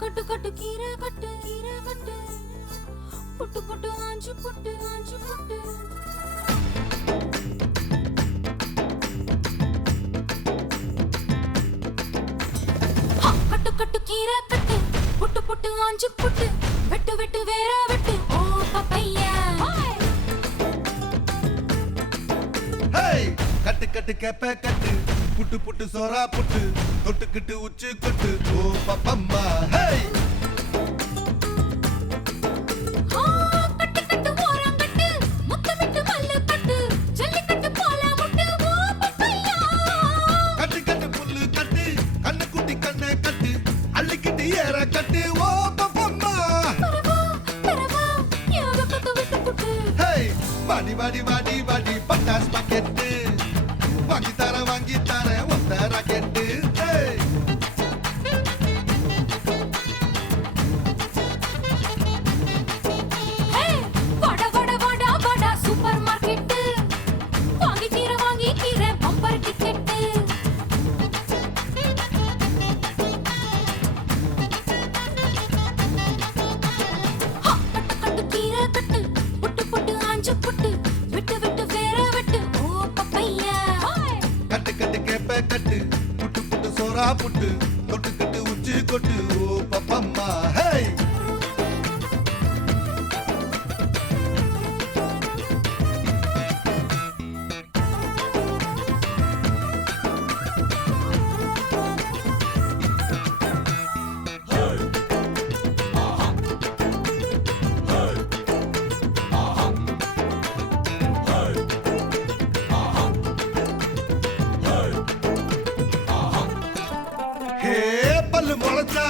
கட்டு கட்டு கீரை கட்டு புட்டு புட்டு ஆஞ்சு புட்டு கட்டு கட்டு கீரை கட்டு புட்டு புட்டு ஆஞ்சு புட்டு வெட்டு வெட்டு வேற வெட்டு ஓ பப்பையா கட்டு கட்டு கேப்ப கட்டு புட்டு புட்டு சோரா புட்டு தொட்டுக்கிட்டு உச்சி கொட்டு ஓ பப்பம்மா ஹே கட்டு கட்டு ஓரம் கட்டு முத்தமிட்டு மல்லு கட்டு ஜல்லிக்கட்டு போல முட்டு ஓ பப்பையா கட்டு கட்டு புல்லு கட்டு கண்ணு குட்டி கண்ணை கட்டு அள்ளிக்கிட்டு ஏற கட்டு ஓ பப்பம்மா பரவா யோக கட்டு விட்டு புட்டு ஹே வாடி வாடி வாடி வாடி பட்டாஸ் பாக்கெட்டு வாங்கி தர ஒத்த ராக்கெட்டு வட வட வட வட சூப்பர் மார்க்கெட்டு வாங்கி கீரை பம்பர் டிக்கெட்டு கட்டு கட்டு கீரை கட்டு புட்டு புட்டு ஆஞ்சு புட்டு விட்டு விட்டு வேற வெட்டு ஓ பப்பையா கட்டு கட்டு கேப்ப கட்டு புட்டு புட்டு சோரா புட்டு தொட்டுக்கிட்டு உச்சி கொட்டு ஓ பப்பம்மா ஹே பல்லு முளைச்சா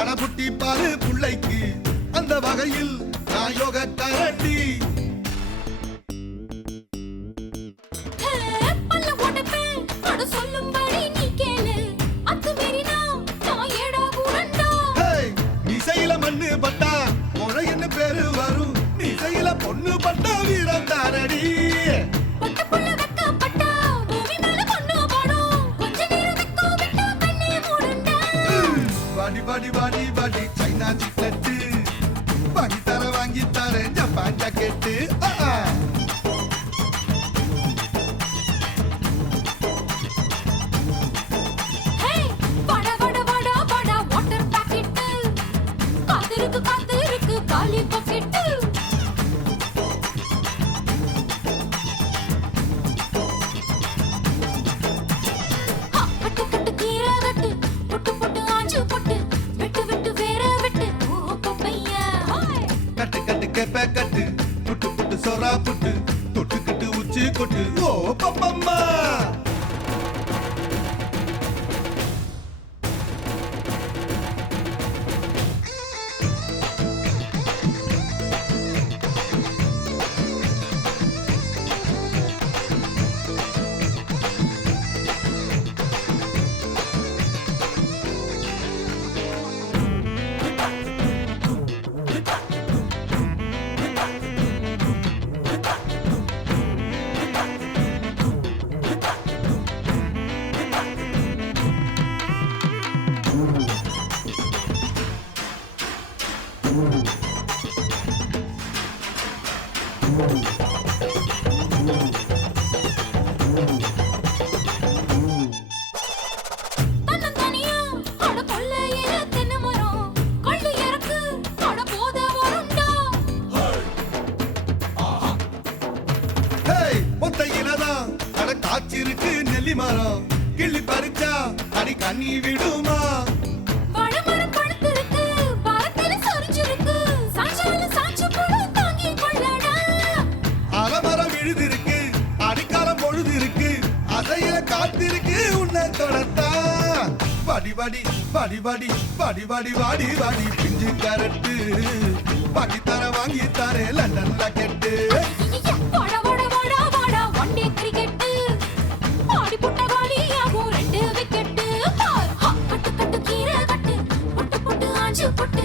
அடபுட்டி பாரு புள்ளைக்கு அந்த வகையில் நான் யோக கரண்டி பல்ல உடைப்பேன் அட சொல்லும்படி நீ கேளு அத்துமீறினா நான் ஏடா கூடண்டா இசையில மண்ணு பட்டா முறைன்னு பேரு வரும் இசையில பொண்ணு பட்டா வீரம் தாரடி பட்ட புள்ள வெக்கப்பட்டா பூமி மேல பொண்ணு பாடும் கொஞ்ச நேரம் வெக்கம் விட்டா கண்ணே மூடுண்டா வாடி வாடி வாடி வாடி சைனா சிக்கெட்டு வாங்கி தர ஜப்பான் ஜாக்கெட்டு வட வட வட வட வாட்டர் பாக்கெட்டு காத்திருக்கு காலி பக்கெட்டு கட்டு கட்டு கீரை கட்டு புட்டு புட்டு ஆஞ்சு புட்டு விட்டு விட்டு வேற வெட்டு ஓ பப்பையா கட்டு கட்டு கேப்ப கட்டு புட்டு புட்டு சோரா புட்டு தொட்டுக்கிட்டு உச்சி கொட்டு ஓ பப்பம்மா தன்னந்தனியா அட கொல்லையில தென்னை மரம் கள்ளு இறக்கு அட போத வருண்டா ஒத்தையிலதான் அட காய்ச்சிருக்கு நெல்லி மரம் கிள்ளி பறிச்சா அடி கண்ணி விடுமா வாழைமரம் பழுத்திருக்கு பாரத்தில சொரிஞ்சிருக்கு சாஞ்சாலும் சாஞ்சு போடு தாங்கி கொள்ளடா அலமரம் விழுதிருக்கு அடிக்காலம் பொழுது இருக்கு அதையில காத்திருக்கு உன்னை தொடத்தா வாடி வாடி வாடி வாடி வாடி வாடி வாடி வாடி பிஞ்சு கரட்டு வாங்கி தர லண்டன்ல கெட்டு வட வட வட வட ஒன்டே கிரிக்கெட்டு ஆடி புட்ட காலியாகும் ரெண்டு விக்கெட்டு கட்டு கட்டு கீரை கட்டு புட்டு புட்டு ஆஞ்சு புட்டு